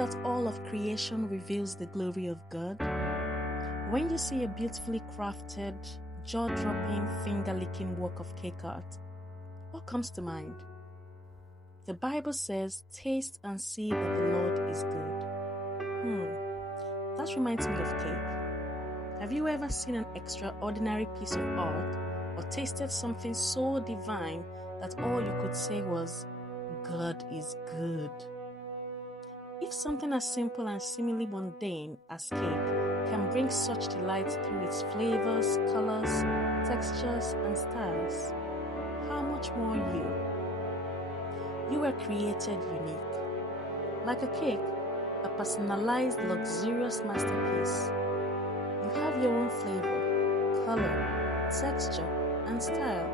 that all of creation reveals the glory of God? When you see a beautifully crafted, jaw-dropping, finger-licking work of cake art, what comes to mind? The Bible says, "Taste and see that the Lord is good." That reminds me of cake. Have you ever seen an extraordinary piece of art or tasted something so divine that all you could say was, "God is good"? If something as simple and seemingly mundane as cake can bring such delight through its flavors, colors, textures, and styles, how much more you? You were created unique. Like a cake, a personalized, luxurious masterpiece. You have your own flavor, color, texture, and style,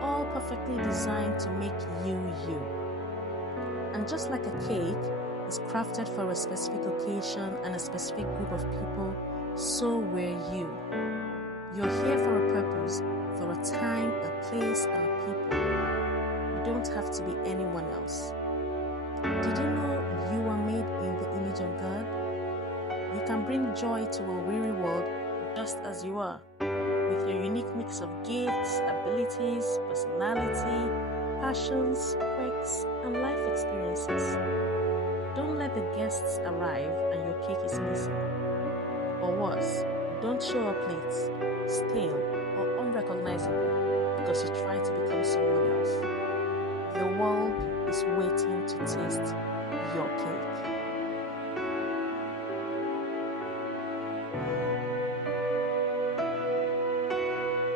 all perfectly designed to make you you. And just like a cake is crafted for a specific occasion and a specific group of people, so were you. You're here for a purpose, for a time, a place, and a people. You don't have to be anyone else. Did you know you are made in the image of God? You can bring joy to a weary world just as you are, with your unique mix of gifts, abilities, personality, passions, quirks, and life experiences. Don't let the guests arrive and your cake is missing. Or worse, don't show up late, stale, or unrecognizable because you try to become someone else. The world is waiting to taste your cake.